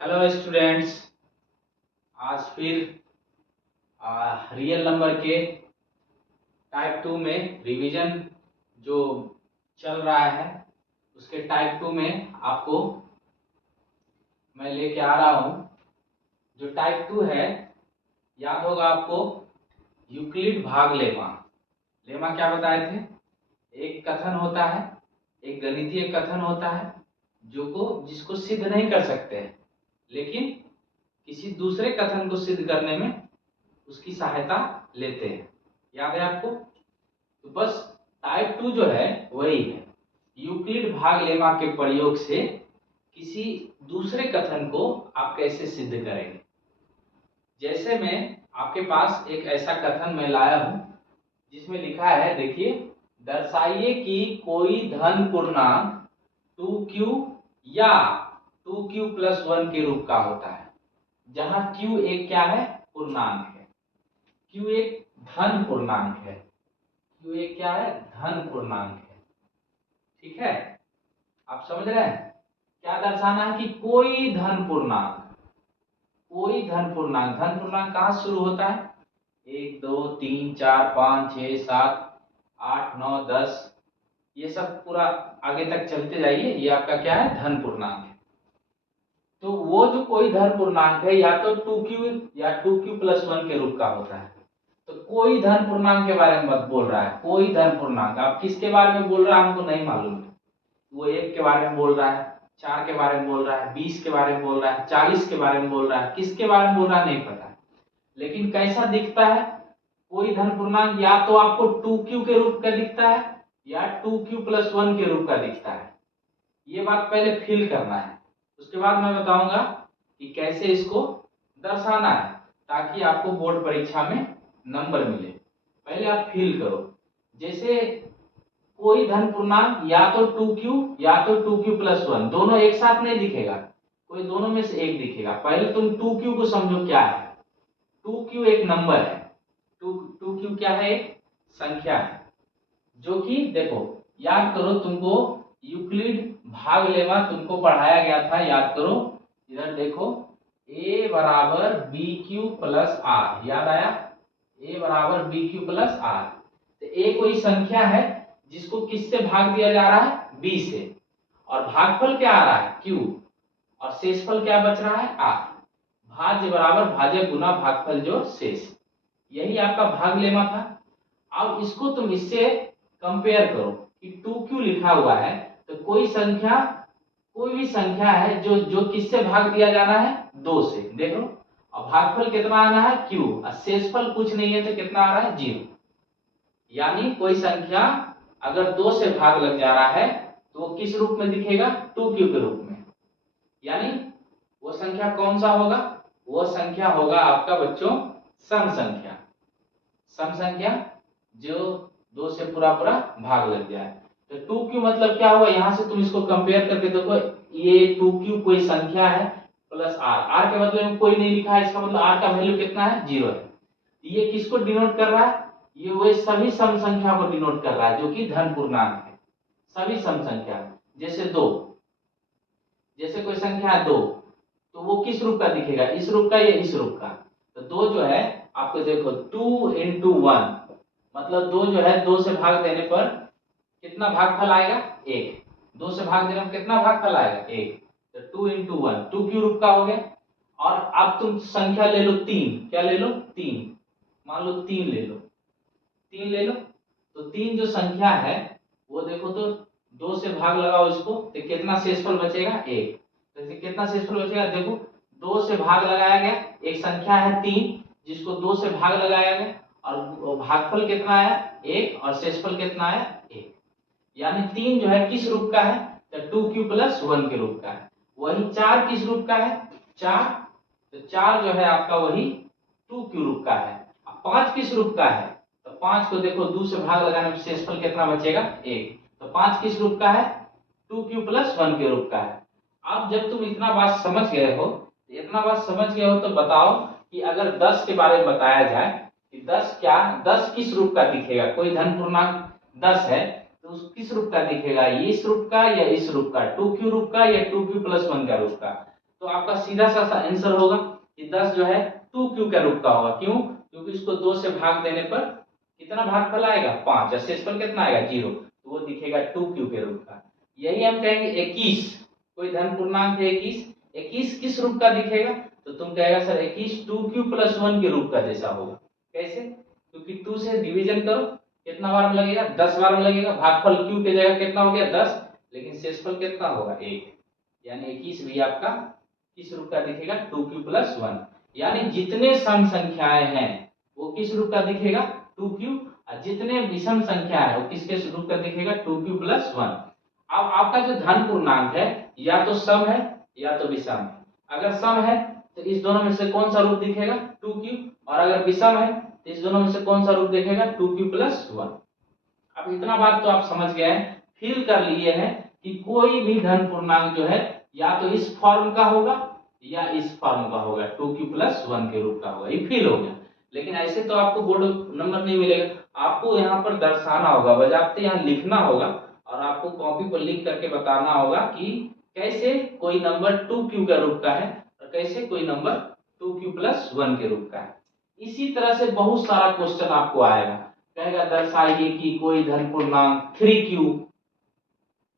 Hello students. आज फिर real number के टाइप 2 में रिवीजन जो चल रहा है उसके टाइप 2 में आपको मैं लेके आ रहा हूँ। जो टाइप 2 है, याद होगा आपको, यूक्लिड भाग लेमा। लेमा क्या बताए थे? एक कथन होता है, एक गणितीय कथन होता है जिसको सिद्ध नहीं कर सकते हैं, लेकिन किसी दूसरे कथन को सिद्ध करने में उसकी सहायता लेते हैं। याद है आपको? तो बस टाइप 2 जो है वही है, यूक्लिड भाग लेमा के प्रयोग से किसी दूसरे कथन को आप कैसे सिद्ध करेंगे। जैसे मैं आपके पास एक ऐसा कथन मैं लाया हूं जिसमें लिखा है, देखिए, दर्शाइए कि कोई धन पूर्णांक 2q या 2q प्लस 1 के रूप का होता है, जहां q एक क्या है? पूर्णांक है। q एक धन पूर्णांक है। q एक क्या है? धन पूर्णांक है। ठीक है, आप समझ रहे हैं? क्या दर्शाना है कि कोई धन पूर्णांक, कोई धन पूर्णांक। धन पूर्णांक कहां से शुरू होता है? 1 2 3 4 5 6 7 8 9 10, ये सब पूरा आगे तक चलते जाइए, ये आपका क्या है? धन पूर्णांक है। तो वो जो कोई धन पूर्णांक है या तो 2q या 2q प्लस 1 के रूप का होता है। तो कोई धन पूर्णांक के बारे में बोल रहा है, कोई धन पूर्णांक। आप किसके बारे में बोल रहा है हमको नहीं मालूम है। वो 1 के बारे में बोल रहा है, 4 के बारे में बोल रहा है, 20 के बारे में बोल रहा है, 40 के बारे में बोल रहा है, किसके बारे में बोल रहा है नहीं पता। लेकिन कैसा दिखता है कोई धन पूर्णांक? या तो आपको 2q के रूप का दिखता है या 2q प्लस 1 के रूप का दिखता है। ये बात पहले फील करना है, उसके बाद मैं बताऊंगा कि कैसे इसको दर्शाना है ताकि आपको बोर्ड परीक्षा में नंबर मिले। पहले आप फील करो। जैसे कोई धन पूर्णांक या तो 2q या तो 2q प्लस 1, दोनों एक साथ नहीं दिखेगा, कोई दोनों में से एक दिखेगा। पहले तुम 2q को समझो क्या है। 2q एक नंबर है। 2q क्या है? एक संख्या है, जो कि देखो, याद करो, तुमको यूक्लिड भाग लेमा तुमको पढ़ाया गया था, याद करो। इधर देखो, a बराबर बी क्यू प्लस आर, याद आया? a बराबर बी क्यू प्लस आर। तो a कोई संख्या है जिसको किससे भाग दिया जा रहा है? b से, और भागफल क्या आ रहा है? q, और शेषफल क्या बच रहा है? r। भाज्य बराबर भाजक गुना भागफल जो शेष, यही आपका भाग लेमा था। अब इसको तुम इससे कंपेयर करो कि 2q लिखा हुआ है, तो कोई संख्या, कोई भी संख्या है जो जो किससे भाग दिया जाना है? 2 से। देखो, अब भागफल कितना आना है? q, और शेषफल कुछ नहीं है तो कितना आ रहा है? 0। यानी कोई संख्या अगर 2 से भाग लग जा रहा है तो वो किस रूप में दिखेगा? 2q के रूप में। यानी वो संख्या कौन सा होगा? वो संख्या होगा आपका बच्चों सम संख्या। सम संख्या जो 2 से पूरा पूरा भाग लग जाए। तो 2q मतलब क्या हुआ? यहां से तुम इसको कंपेयर करके देखो, ये 2q कोई संख्या है प्लस r। r के बदले में कोई नहीं लिखा है, इसका मतलब r का वैल्यू कितना है? 0 है। ये किसको डिनोट कर रहा है? ये वो सभी सम संख्या को डिनोट कर रहा है जो कि धन पूर्णांक है। सभी सम संख्या, जैसे 2, जैसे कोई संख्या है 2, तो वो किस रूप का दिखेगा? इस रूप का या इस रूप का? तो 2 जो है आपको देखो 2 into 1, मतलब 2 जो है 2 से भाग देने पर कितना भागफल आएगा? 1। 2 से भाग देने पर कितना भागफल आएगा? 1। तो 2 into 1 2q रूप का हो गया। और अब तुम संख्या ले लो 3, क्या ले लो? 3, मान लो 3 ले लो, 3 ले लो। तो 3 जो संख्या है वो देखो तो 2 से भाग लगाओ इसको, तो कितना शेषफल बचेगा? 1। तो कितना शेषफल बचेगा? देखो, 2 से भाग लगाया गया, एक संख्या है 3 जिसको 2 से भाग लगाया गया, और भागफल कितना आया? 1, और शेषफल कितना आया? 1। यानी 3 जो है किस रूप का है? तो 2q प्लस 1 के रूप का है। वही 4 किस रूप का है? 4, तो 4 जो है आपका वही 2q रूप का है। 5 किस रूप का है? तो 5 को देखो 2 से भाग लगाने में शेषफल कितना बचेगा? 1। तो 5 किस रूप का है? 2q प्लस 1 के रूप का है। अब जब तुम इतना बात समझ गए हो, इतना बात समझ गए हो, तो बताओ कि अगर 10 के बारे में बताया जाए कि 10 क्या, 10 किस रूप का दिखेगा? कोई धन पूर्णांक 10 है तो उस किस रूप का दिखेगा? इस रूप का या इस रूप का? 2q रूप का या 2q प्लस 1 का रूप का? तो आपका सीधा सा आंसर होगा कि 10 जो है 2q के रूप का होगा। क्यों? क्योंकि इसको 2 से भाग देने पर कितना भागफल आएगा 5 और शेषफल कितना आएगा 0, तो वो दिखेगा 2q के रूप का। यही हम कहेंगे 21, कोई धन पूर्णांक है 21, 21 किस रूप का दिखेगा? तो तुम कहेगा सर 21 2q + 1 के रूप का जैसा होगा। कैसे? क्योंकि 2 से डिवीजन करो, कितना बार में लगेगा 10 बार में लगेगा, भागफल q की जगह कितना हो गया 10, लेकिन शेषफल कितना होगा 1, यानी 21 भी आपका किस रूप का दिखेगा 2q + 1। यानी जितने सम संख्याएं हैं वो किस रूप का दिखेगा 2q, और जितने विषम संख्या है वो किसके रूप का दिखेगा 2q + 1। अब आपका जो धन पूर्णांक है या तो सम है या तो विषम है। अगर सम है तो इस दोनों में से कौन सा रूप दिखेगा 2q, और अगर विषम है तो इस दोनों में से कौन सा रूप दिखेगा 2q + 1। अब इतना बात तो आप समझ गए हैं, फील कर लिए हैं कि कोई भी धन पूर्णांक जो है या तो इस फॉर्म का होगा या इस फॉर्म का होगा 2q + 1 के रूप का होगा, ये फील हो गया। लेकिन ऐसे तो आपको बोर्ड नंबर नहीं मिलेगा, आपको यहाँ पर दर्शाना होगा, बजाते यहाँ लिखना होगा और आपको कॉपी पर लिख करके बताना होगा कि कैसे कोई नंबर 2q के रूप का है और कैसे कोई नंबर 2q + 1 के रूप का है। इसी तरह से बहुत सारा क्वेश्चन आपको आएगा, कहेगा दर्शाइए कि कोई धन पूर्णांक 3q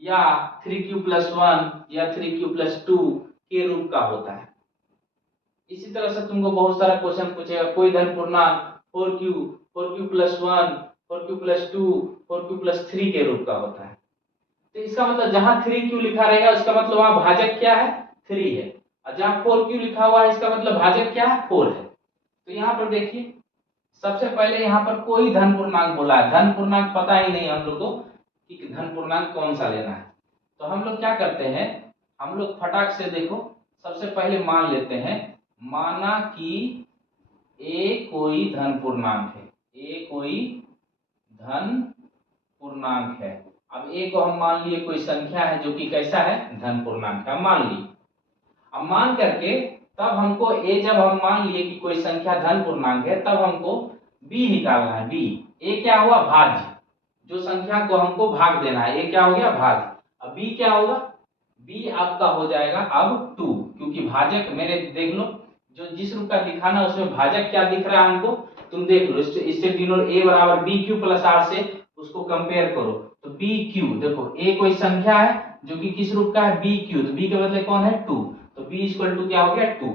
या 3q + 1 या 3q + 2 के रूप का होता है। इसी तरह से तुमको बहुत सारा क्वेश्चन पूछेगा, कोई धन पूर्णांक 4q 4q + 1 4q + 2 4q + 3 के रूप का होता है। तो इसका मतलब जहां 3q लिखा रहेगा उसका मतलब वहां भाजक क्या है 3 है, और जहां 4q लिखा हुआ है इसका मतलब भाजक क्या है 4 है। तो यहाँ पर देखिए, सबसे पहले यहाँ पर कोई धन पूर्णांक बोला है, धन पूर्णांक पता ही नहीं हम लोग को कि धन पूर्णांक कौन सा लेना है। तो हम लोग क्या करते हैं, हम लोग फटाक से देखो, सबसे पहले मान लेते हैं, माना कि a कोई धन पूर्णांक है, a कोई धन पूर्णांक है। अब a को हम मान लिए कोई संख्या है जो कि कैसा है धन पूर्णांक है, मान ली। अब मान करके तब हमको a, जब हम मान लिए कि कोई संख्या धन पूर्णांक है, तब हमको b निकालना है। b a क्या हुआ भाज्य, जो संख्या को हमको भाग देना है, a क्या हो गया भाज्य। अब b क्या होगा, b आपका हो जाएगा अब 2, क्योंकि भाजक मेरे देख लो जो जिस रूप का दिखाना उसमें भाजक क्या दिख रहा है हमको, तुम देख लो, इससे डिनोट a = bq + r से उसको कंपेयर करो तो bq, देखो a कोई संख्या है जो कि किस रूप का है bq, तो b के बदले कौन है 2, तो b = क्या हो गया 2।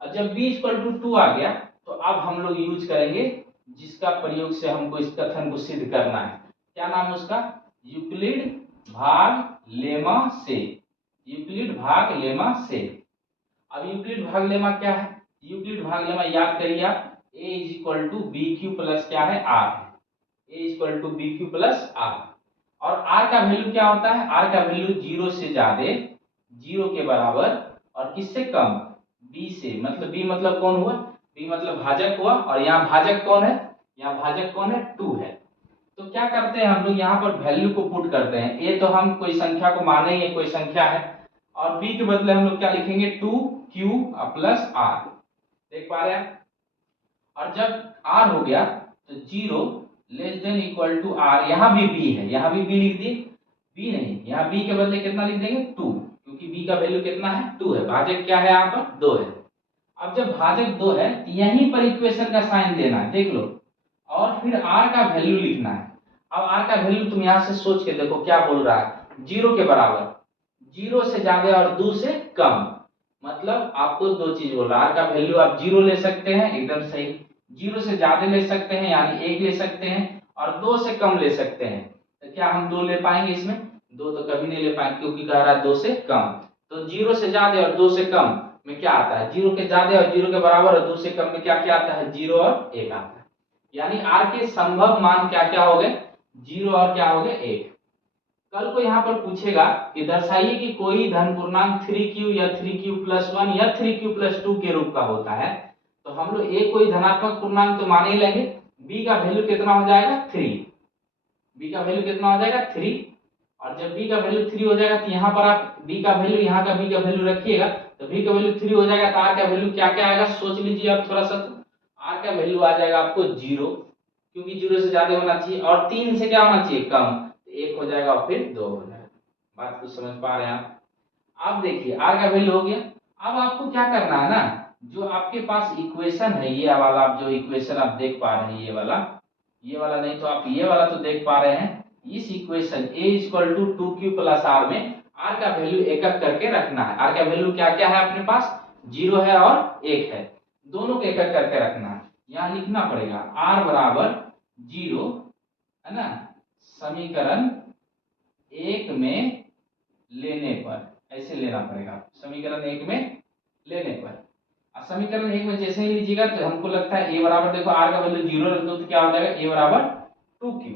और जब b = 2 आ गया तो अब हम लोग यूज करेंगे जिसका प्रयोग से हमको इस कथन को सिद्ध करना है, क्या नाम है उसका, यूक्लिड भाग लेमा से, यूक्लिड भाग लेमा से। अब यूक्लिड भाग लेमा क्या है, यूक्लिड भाग लेमा याद करिए आप, a = bq + क्या है r, a = bq + r। और r का वैल्यू क्या होता है, r का वैल्यू 0 से ज्यादा, 0 के बराबर और किससे कम b से, मतलब b मतलब कौन हुआ, b मतलब भाजक हुआ, और यहाँ भाजक कौन है, यहाँ भाजक कौन है 2 है। तो क्या करते हैं हम लोग यहाँ पर वैल्यू को पुट करते हैं, a तो हम कोई संख्या को मानेंगे कोई संख्या है, और b के बदले हम लोग क्या लिखेंगे 2q + r, देख पा रहे हैं। और जब r हो गया तो 0 < r, यहाँ भी b है, यहाँ भी b लिख दिए, b नहीं, यहाँ b के बदले कितना लिख देंगे 2, क्योंकि b का वैल्यू कितना है 2 है, भाजक क्या है यहाँ पर 2 है। अब जब भाजक 2 है यहीं पर इक्वेशन का साइन देना है, देख लो, और फिर r का वैल्यू लिखना है। अब r का वैल्यू तुम यहाँ से सोच के देखो क्या बोल रहा है, 0 के बराबर, 0 से ज्यादा और 2 से कम, मतलब आपको दो चीज बोल रहा है, r का वैल्यू आप 0 ले सकते हैं, एकदम सही, 0 से ज्यादा ले सकते हैं यानी 1 ले सकते हैं, और 2 से कम ले सकते हैं। तो क्या हम 2 ले पाएंगे इसमें, 2 तो कभी नहीं ले पाएंगे क्योंकि कह रहा है 2 से कम। तो 0 से ज्यादा और 2 से कम में क्या आता है, 0 के ज्यादा और 0 के बराबर और 2 से कम में क्या क्या आता है 0 और 1 आता है। यानी r के संभव मान क्या क्या हो गए 0 और क्या हो गए 1। कल को यहाँ पर पूछेगा कि दर्शाइए कि कोई धन पूर्णांक 3q या 3q + 1 या 3q + 2 के रूप का होता है, तो हम लोग a कोई धनात्मक पूर्णांक तो मान ही लेंगे, b का वैल्यू कितना हो जाएगा 3, b का वैल्यू कितना हो जाएगा 3, और जब b का वैल्यू 3 हो जाएगा तो यहाँ पर आप b का वैल्यू, यहाँ का b का वैल्यू रखिएगा, तो b का वैल्यू 3 हो जाएगा तो r का वैल्यू क्या क्या आएगा सोच लीजिए आप थोड़ा सा, r का वैल्यू आ जाएगा आपको 0, क्योंकि 0 से ज्यादा होना चाहिए, और 3 से क्या होना चाहिए कम, 1 हो जाएगा और फिर 2 हो जाएगा। बात कुछ समझ पा रहे हैं आप। अब देखिए r का वैल्यू हो गया, अब आपको क्या करना है ना, जो आपके पास इक्वेशन है ये वाला, आप जो इक्वेशन आप देख पा रहे हैं ये वाला नहीं तो आप ये वाला तो देख पा रहे हैं। इस equation a equal to 2q plus R में आर का वैल्यू एक एक करके रखना है। आर का वैल्यू क्या क्या है अपने पास, 0 है और 1 है, दोनों को एक एक करके रखना है। यहाँ लिखना पड़ेगा आर बराबर 0 है ना, समीकरण 1 में लेने पर, ऐसे लेना पड़ेगा समीकरण 1 में लेने पर। समीकरण 1 में जैसे ही लीजिएगा तो हमको लगता है a बराबर, देखो r का वैल्यू 0 रख दो तो क्या हो जाएगा a बराबर 2q।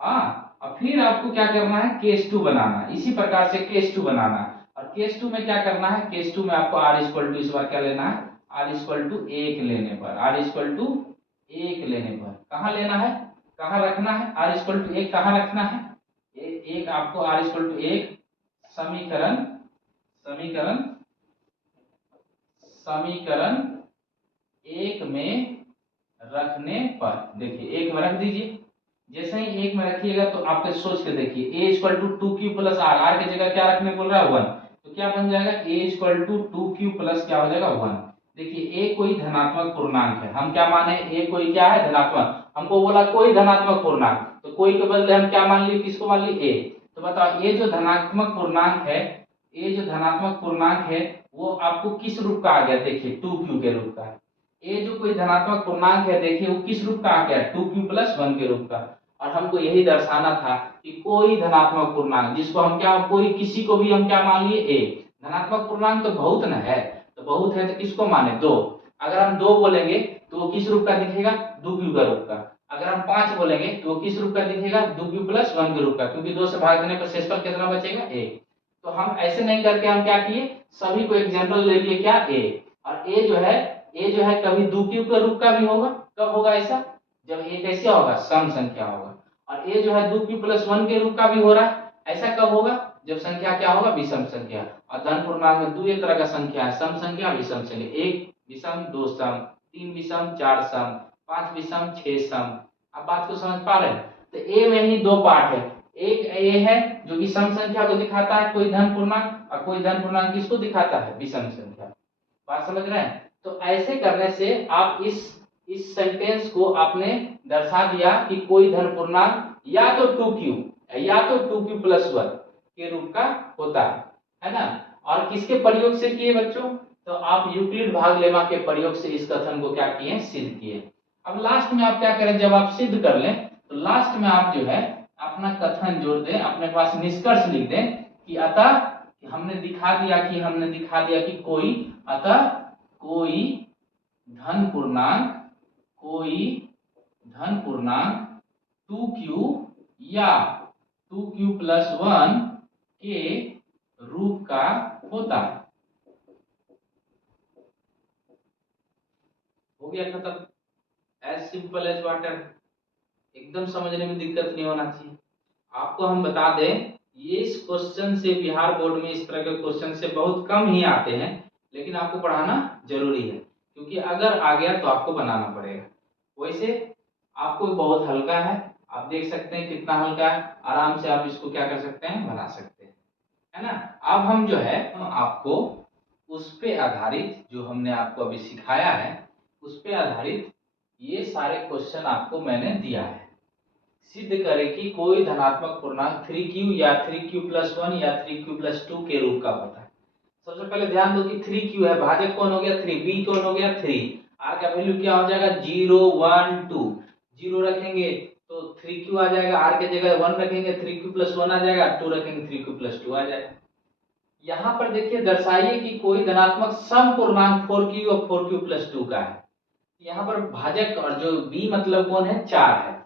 हाँ, और फिर आपको क्या करना है, केस 2 बनाना, इसी प्रकार से केस 2 बनाना। और केस 2 में क्या करना है, केस 2 में आपको r इक्वल टू इस बार क्या लेना है, r इक्वल टू 1 लेने पर, r इक्वल टू 1 लेने पर कहाँ लेना है, कहाँ रखना है, r इक्वल टू 1 कहाँ रखना है, एक आपको r इक्वल टू 1 समीकरण समीकरण समीकरण 1 में रखने पर, देखिए 1 में रख दीजिए। जैसे ही 1 में रखिएगा तो आप सोच के देखिए a equal to 2q plus R, R की जगह क्या रखने बोल रहा है 1, तो क्या बन जाएगा a equal to 2q plus क्या हो जाएगा 1। देखिए a कोई धनात्मक पूर्णांक है, हम क्या माने a कोई क्या है धनात्मक, हमको बोला कोई धनात्मक पूर्णांक, तो कोई के बदले हम क्या मान लिए, किसको मान लिए a। तो बताओ ये जो धनात्मक पूर्णांक है, ये जो धनात्मक पूर्णांक है वो आपको किस रूप का आ गया, देखिए 2q के रूप का। ये जो कोई धनात्मक पूर्णांक है देखिए वो किस रूप का आ गया, 2q प्लस 1 के रूप का। और हमको यही दर्शाना था कि कोई धनात्मक पूर्णांक जिसको हम क्या, कोई किसी को भी हम क्या मान लिए a। धनात्मक पूर्णांक तो बहुत न है, तो बहुत है तो किसको माने 2। अगर हम 2 बोलेंगे तो वो किस रूप का दिखेगा, 2q का रूप का। अगर हम 5 बोलेंगे तो वो किस रूप का दिखेगा, 2q प्लस 1 के रूप का, क्योंकि 2 से भाग देने पर शेषफल कितना बचेगा a। तो हम ऐसे नहीं करके हम क्या किए, सभी को एक जनरल ले लिए क्या a। और a जो है कभी 2q के रूप का भी होगा, कब होगा ऐसा, जब a कैसे होगा, सम संख्या होगा। और a जो है 2q प्लस 1 के रूप का भी हो रहा है, ऐसा कब होगा, जब संख्या क्या होगा, विषम संख्या। और धन पूर्णांक में 2 एक तरह का संख्या है, सम संख्या विषम संख्या, 1 विषम 2 सम, 3 विषम 4 सम, 5 विषम 6 सम। आप बात को समझ पा रहे हैं। तो a में ही 2 पार्ट है, एक a है जो कि सम संख्या को दिखाता है कोई धन पूर्णांक, और कोई धन पूर्णांक किसको दिखाता है, विषम संख्या। बात समझ रहे हैं। तो ऐसे करने से आप इस सेंटेंस को आपने दर्शा दिया कि कोई धन पूर्णांक या तो 2q या तो 2q प्लस 1 के रूप का होता है ना। और किसके प्रयोग से किए बच्चों, तो आप यूक्लिड भाग लेमा के प्रयोग से इस कथन को क्या किए, सिद्ध किए। अब लास्ट में आप क्या करें, जब आप सिद्ध कर लें तो लास्ट में आप जो है अपना कथन जोड़ दें, अपने पास निष्कर्ष लिख दें कि अतः हमने दिखा दिया कि कोई, अतः कोई धन पूर्णांक 2q या 2q प्लस 1 के रूप का होता है। हो गया खत्म, एज सिंपल एज वाटर, एकदम समझने में दिक्कत नहीं होना चाहिए। आपको हम बता दें ये इस क्वेश्चन से बिहार बोर्ड में इस तरह के क्वेश्चन से बहुत कम ही आते हैं, लेकिन आपको पढ़ाना जरूरी है, क्योंकि अगर आ गया तो आपको बनाना पड़ेगा। वैसे आपको बहुत हल्का है, आप देख सकते हैं कितना हल्का है, आराम से आप इसको क्या कर सकते हैं, बना सकते हैं, है ना। अब हम जो है आपको उस पे आधारित जो हमने आपको अभी सिखाया है उस पे आधारित ये सारे क्वेश्चन आपको मैंने दिया है। सिद्ध करें कि कोई धनात्मक पूर्णांक 3q या 3q प्लस 1 या 3q प्लस 2 के रूप का होता है। सबसे पहले ध्यान दो कि 3q है, भाजक कौन हो गया 3, b कौन हो गया 3, r का वैल्यू क्या हो जाएगा 0 1 2, 0 रखेंगे तो 3q आ जाएगा, r के जगह 1 रखेंगे 3q प्लस 1 आ जाएगा, 2 रखेंगे 3q प्लस 2 आ जाएगा। यहाँ पर देखिए दर्शाइए कि कोई धनात्मक सम पूर्णांक 4q और 4q प्लस 2 का है। यहाँ पर भाजक और जो b मतलब कौन है 4 है,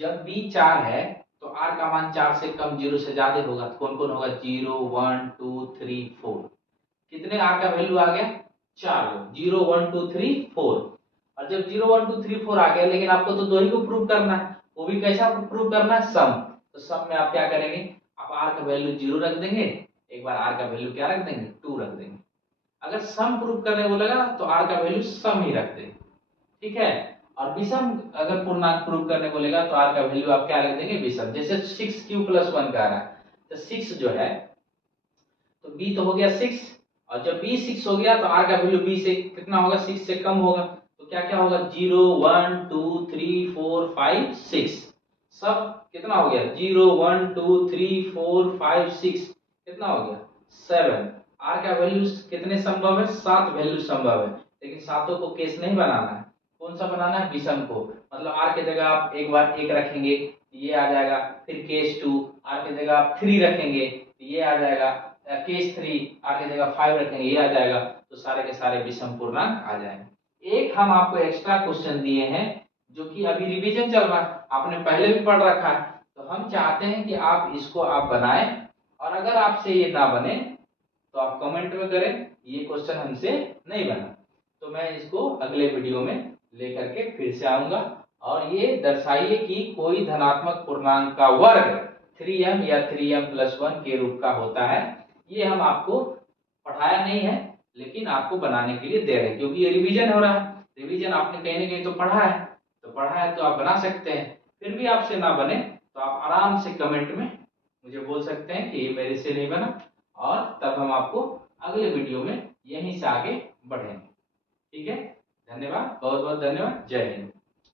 जब b 4 है तो r का मान 4 से कम 0 से ज्यादा होगा, तो कौन कौन होगा 0 1 2 3 4, कितने r का वैल्यू आ गया 4, 0 1 2 3 4। और जब 0 1 2 3 4 आ गया, लेकिन आपको तो दो ही को प्रूव करना है, वो भी कैसा प्रूव करना है, सम। तो सम में आप क्या करेंगे, आप r का वैल्यू 0 रख देंगे, एक बार r का वैल्यू क्या रख देंगे 2 रख देंगे। अगर सम प्रूव करने बोलेगा तो r का वैल्यू सम ही रख देंगे, ठीक है। और विषम अगर पूर्णांक प्रूव करने बोलेगा तो r का वैल्यू आप क्या रख देंगे विषम। जैसे 6q प्लस 1 का आ रहा है तो 6 जो है तो b तो हो गया 6 और जब b 6 हो गया तो r का वैल्यू b से कितना होगा, 6 से कम होगा। तो क्या क्या होगा, 0 1 2 3 4 5 6, सब कितना हो गया, 0 1 2 3 4 5 6, कितना हो गया 7। r का वैल्यू कितने संभव है, 7 वैल्यू संभव है, लेकिन सातों को केस नहीं बनाना है। कौन सा बनाना है, विषम को। मतलब r की जगह आप एक बार 1 रखेंगे ये आ जाएगा, फिर केस 2, r की जगह आप 3 रखेंगे ये आ जाएगा, केस 3, r की जगह 5 रखेंगे ये आ जाएगा, तो सारे के सारे विषम पूर्णांक आ जाएंगे। एक हम आपको एक्स्ट्रा क्वेश्चन दिए हैं जो कि अभी रिवीजन चल रहा है, आपने पहले भी पढ़ रखा है, तो हम चाहते हैं कि आप इसको आप बनाएं, और अगर आपसे ये ना बने तो आप कमेंट में करें ये क्वेश्चन हमसे नहीं बना, तो मैं इसको अगले वीडियो में लेकर के फिर से आऊंगा। और ये दर्शाइए कि कोई धनात्मक पूर्णांक का वर्ग 3m या 3m+1 के रूप का होता है। ये हम आपको पढ़ाया नहीं है, लेकिन आपको बनाने के लिए दे रहे हैं, क्योंकि ये रिवीजन हो रहा है। रिवीजन आपने कहीं ना कहीं तो पढ़ा है, तो आप बना सकते हैं। फिर भी आपसे ना बने तो आप आराम से कमेंट में मुझे बोल सकते हैं कि ये मेरे से नहीं बना, और तब हम आपको अगले वीडियो में यहीं से आगे बढ़ेंगे। ठीक है, धन्यवाद, बहुत बहुत धन्यवाद, जय हिंद।